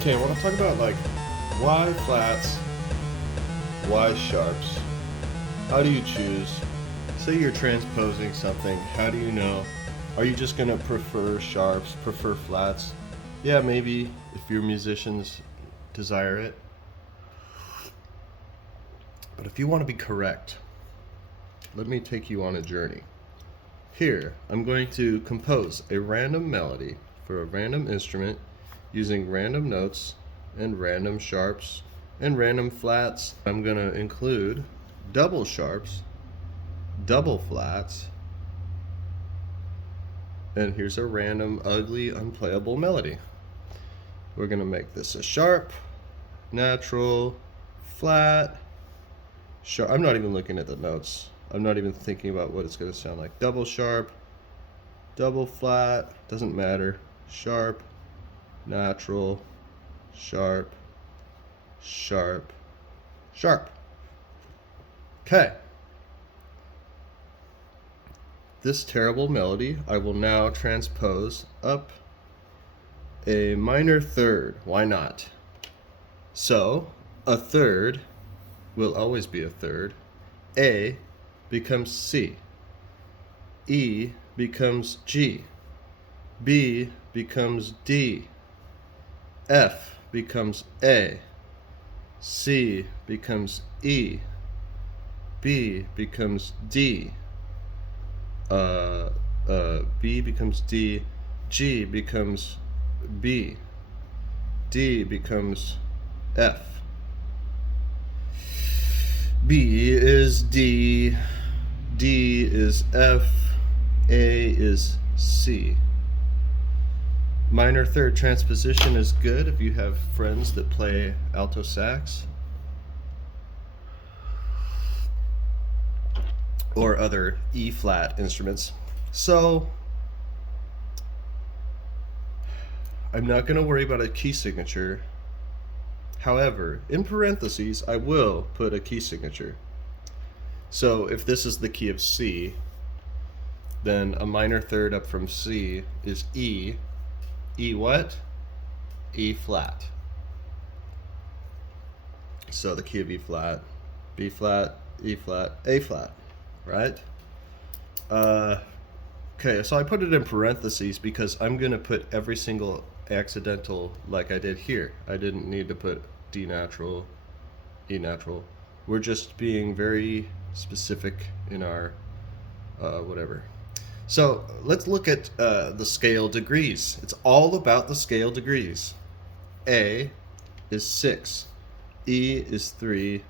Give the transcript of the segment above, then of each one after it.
Okay, I want to talk about like why flats, why sharps. How do you choose? Say you're transposing something. How do you know? Are you just gonna prefer sharps, prefer flats? Yeah, maybe if your musicians desire it. But if you want to be correct, let me take you on a journey. Here, I'm going to compose a random melody for a random instrument using random notes and random sharps and random flats. I'm going to include double sharps, double flats, and here's a random, ugly, unplayable melody. We're going to make this a sharp, natural, flat, sharp. I'm not even looking at the notes. I'm not even thinking about what it's going to sound like. Double sharp, double flat, doesn't matter. Sharp, natural, sharp, sharp, sharp. Okay. This terrible melody I will now transpose up a minor third. Why not? So, a third will always be a third. A becomes C. E becomes G. B becomes D. F becomes A. C becomes E. B becomes D. B becomes D. G becomes B. D becomes F. B is D. D is F. A is C. Minor third transposition is good if you have friends that play alto sax or other E flat instruments. So I'm not going to worry about a key signature. However, in parentheses, I will put a key signature. So if this is the key of C, then a minor third up from C is E. E what? E flat. So the key of E flat, B flat, E flat, A flat, right? Okay, so I put it in parentheses because I'm going to put every single accidental like I did here. I didn't need to put D natural, E natural. We're just being very specific in our whatever. So let's look at the scale degrees. It's all about the scale degrees. A is 6, E is 3,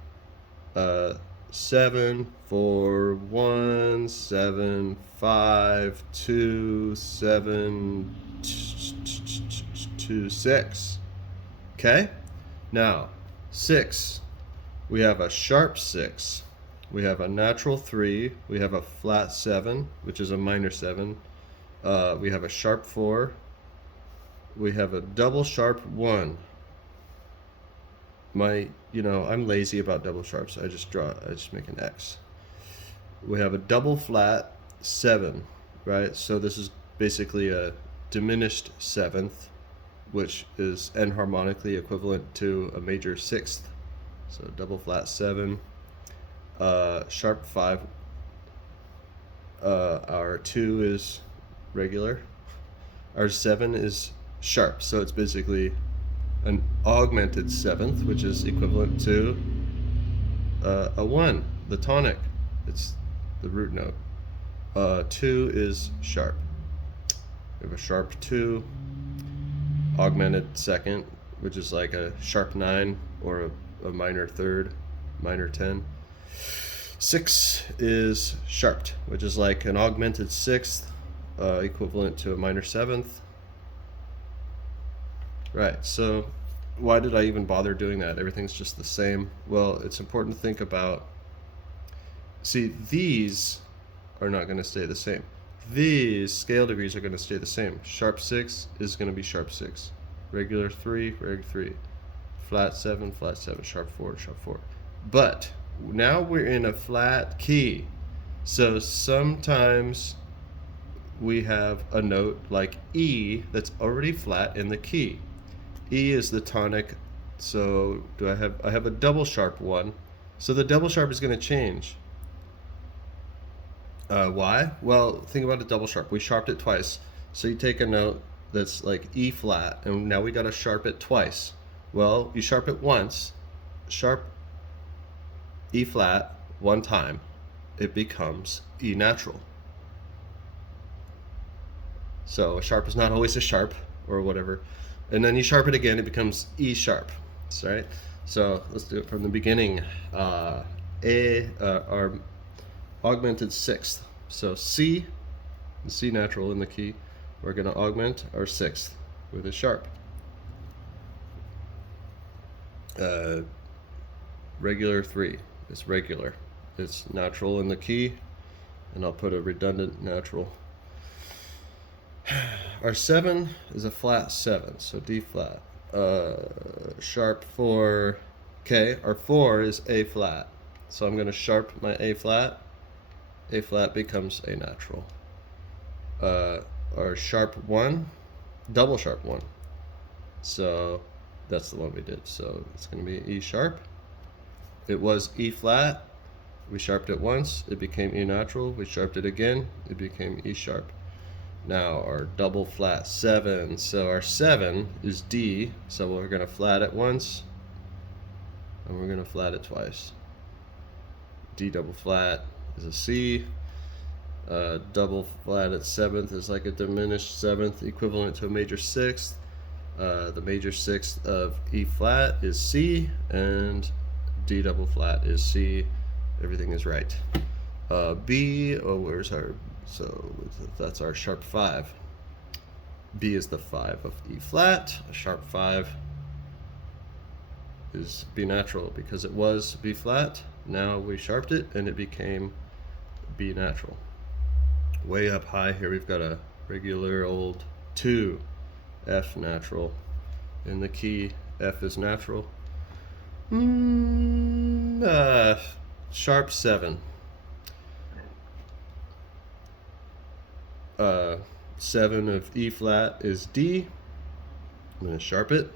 7, 4, 1, 7, 5, 2, 7, 2, 6. Okay? Now, 6, we have a sharp 6. We have a natural 3, we have a flat 7, which is a minor 7, we have a sharp 4, we have a double sharp 1. I'm lazy about double sharps, I just make an X. We have a double flat 7, right? So this is basically a diminished 7th, which is enharmonically equivalent to a major 6th. So double flat 7. Sharp 5, our 2 is regular, our 7 is sharp, so it's basically an augmented 7th, which is equivalent to a 1, the tonic, it's the root note. 2 is sharp, we have a sharp 2, augmented 2nd, which is like a sharp 9 or a minor 3rd, minor 10. 6 is sharped, which is like an augmented 6th, equivalent to a minor 7th. Right, so why did I even bother doing that? Everything's just the same. Well, it's important to think about, see, these are not going to stay the same. These scale degrees are going to stay the same. Sharp 6 is going to be sharp 6. Regular 3, reg 3. Flat 7, sharp 4, sharp 4. But now we're in a flat key. So sometimes we have a note like E that's already flat in the key. E is the tonic. So I have a double sharp 1. So the double sharp is going to change. Why? Well, think about a double sharp. We sharped it twice. So you take a note that's like E flat, and now we got to sharp it twice. Well, you sharp it once, sharp E flat one time, it becomes E natural. So a sharp is not always a sharp, or whatever. And then you sharp it again, it becomes E sharp. Right? So let's do it from the beginning. Our augmented sixth. So C, the C natural in the key, we're going to augment our sixth with a sharp. Regular 3 is regular. It's natural in the key, and I'll put a redundant natural. Our 7 is a flat 7, so D flat. Sharp 4. Okay, our 4 is A flat. So I'm going to sharp my A flat. A flat becomes A natural. Our sharp 1, double sharp 1. So that's the one we did. So it's going to be E sharp. It was E flat. We sharped it once. It became E natural. We sharped it again. It became E sharp. Now our double flat 7. So our 7 is D. So we're going to flat it once. And we're going to flat it twice. D double flat is a C. Double flat at 7th is like a diminished 7th, equivalent to a major 6th. The major 6th of E flat is C, and D double flat is C. Everything is right. B, where's our, so that's our sharp 5. B is the 5 of E flat. A sharp 5 is B natural because it was B flat. Now we sharped it and it became B natural. Way up high here we've got a regular old 2, F natural. In the key, F is natural. Sharp 7. 7 of E flat is D. I'm going to sharp it.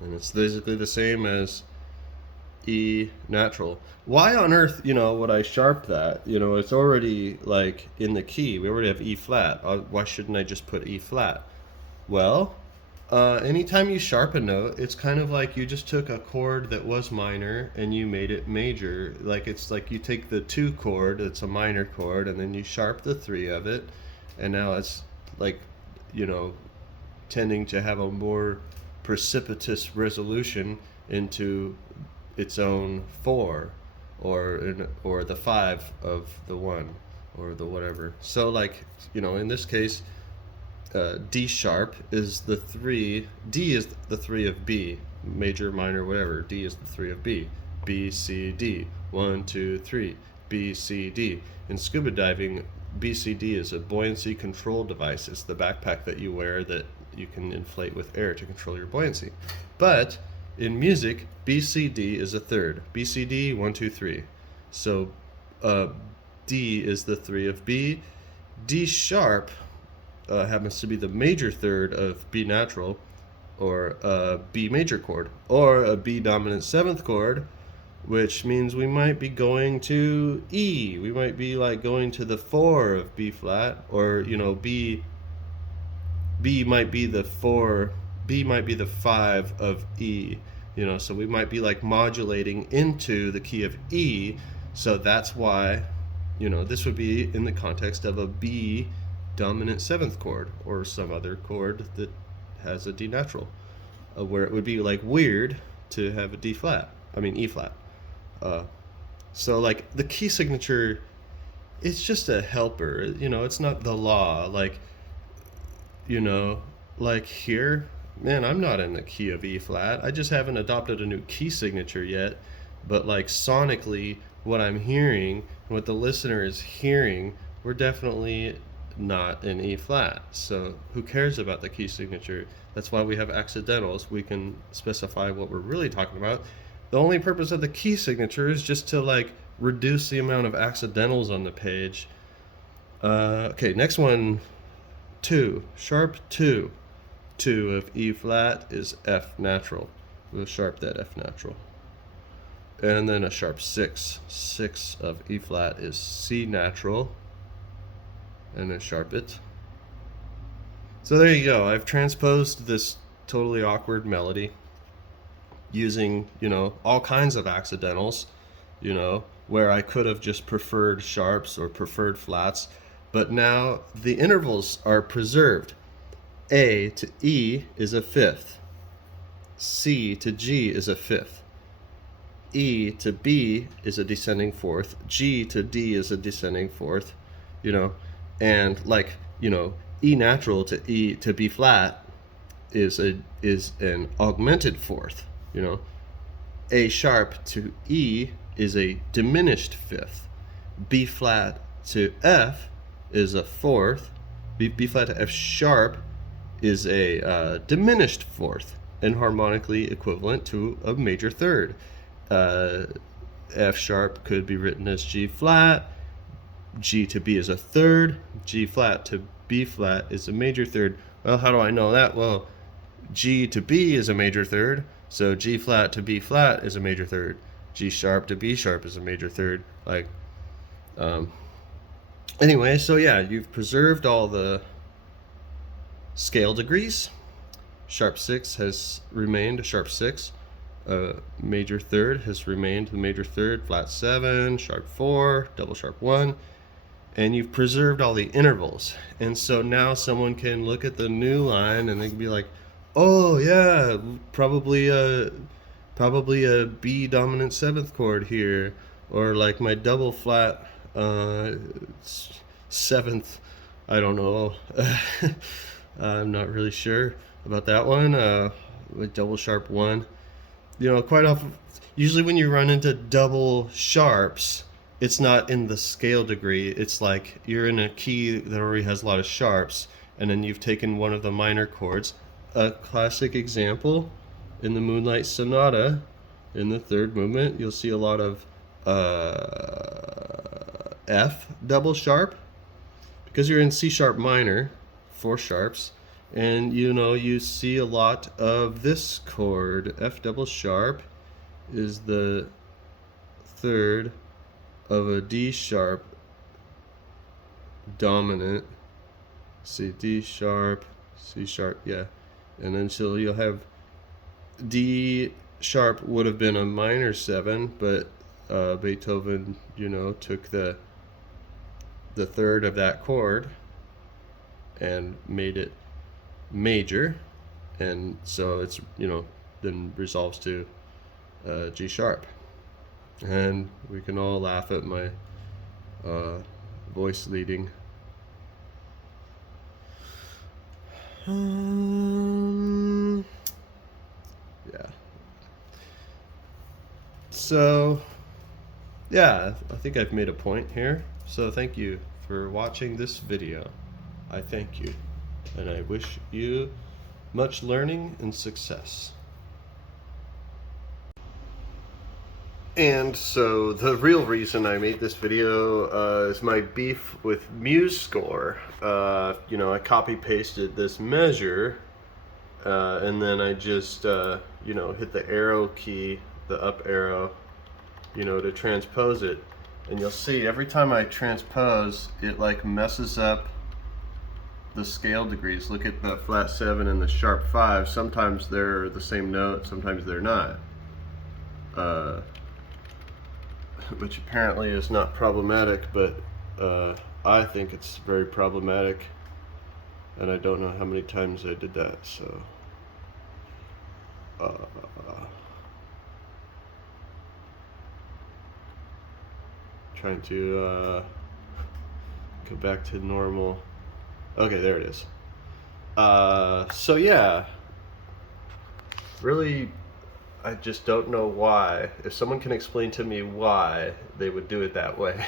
And it's basically the same as E natural. Why on earth, would I sharp that? It's already like in the key. We already have E flat. Why shouldn't I just put E flat? Well, anytime you sharp a note, it's kind of like you just took a chord that was minor and you made it major. Like it's like you take the 2 chord, it's a minor chord, and then you sharp the 3 of it, and now it's like, tending to have a more precipitous resolution into its own 4 or the 5 of the 1 or the whatever. So like, in this case, D sharp is the 3. D is the 3 of B, major, minor, whatever. D is the 3 of B. B, C, D. 1, 2, 3. B, C, D. In scuba diving, BCD is a buoyancy control device. It's the backpack that you wear that you can inflate with air to control your buoyancy. But in music, BCD is a third. BCD, 1, 2, 3. So D is the 3 of B. D sharp happens to be the major third of B natural, or a B major chord, or a B dominant 7th chord, which means we might be going to E. We might be like going to the 4 of B flat, or B might be the 4, B might be the 5 of E. So we might be like modulating into the key of E. So that's why, this would be in the context of a B dominant 7th chord, or some other chord that has a D natural, where it would be like weird to have a D flat, E flat. So like the key signature, it's just a helper, it's not the law. Like, like here, man, I'm not in the key of E flat. I just haven't adopted a new key signature yet. But like sonically, what I'm hearing, what the listener is hearing, we're definitely not in E flat. So who cares about the key signature? That's why we have accidentals. We can specify what we're really talking about. The only purpose of the key signature is just to like reduce the amount of accidentals on the page. Okay, next one, 2, sharp 2. 2 of E flat is F natural. We'll sharp that F natural. And then a sharp 6. 6 of E flat is C natural. And then sharp it. So there you go. I've transposed this totally awkward melody using, all kinds of accidentals, where I could have just preferred sharps or preferred flats. But now the intervals are preserved. A to E is a fifth. C to G is a fifth. E to B is a descending fourth. G to D is a descending fourth. And E natural to E to B flat is an augmented fourth. A sharp to E is a diminished fifth. B flat to F is a fourth. B flat to F sharp is a diminished fourth and harmonically equivalent to a major third. F sharp could be written as G flat. G to B is a third. G flat to B flat is a major third. Well, how do I know that? Well, G to B is a major third, so G flat to B flat is a major third. G sharp to B sharp is a major third. Anyway, so yeah, you've preserved all the scale degrees. Sharp 6 has remained a sharp 6. Major third has remained the major third. Flat 7, sharp 4, double sharp 1. And you've preserved all the intervals. And so now someone can look at the new line and they can be like, oh yeah, probably a B dominant 7th chord here, or like my double flat 7th. I don't know. I'm not really sure about that one. With double sharp 1. Quite often, usually when you run into double sharps, it's not in the scale degree. It's like you're in a key that already has a lot of sharps, and then you've taken one of the minor chords. A classic example in the Moonlight Sonata, in the third movement, you'll see a lot of F double sharp, because you're in C sharp minor, 4 sharps, and you see a lot of this chord. F double sharp is the third of a D sharp dominant. See, D sharp, C sharp, yeah. And then so you'll have D sharp would have been a minor 7, but Beethoven, took the third of that chord and made it major, and so it's then resolves to G sharp. And we can all laugh at my voice leading. Yeah. So, yeah, I think I've made a point here. So thank you for watching this video. I thank you, and I wish you much learning and success. And so the real reason I made this video is my beef with MuseScore. I copy pasted this measure and then I just hit the arrow key, the up arrow, to transpose it. And you'll see every time I transpose, it like messes up the scale degrees. Look at the flat 7 and the sharp 5. Sometimes they're the same note, sometimes they're not. Which apparently is not problematic, but I think it's very problematic, and I don't know how many times I did that, so trying to go back to normal. Okay, there it is. So yeah, really, I just don't know why. If someone can explain to me why they would do it that way,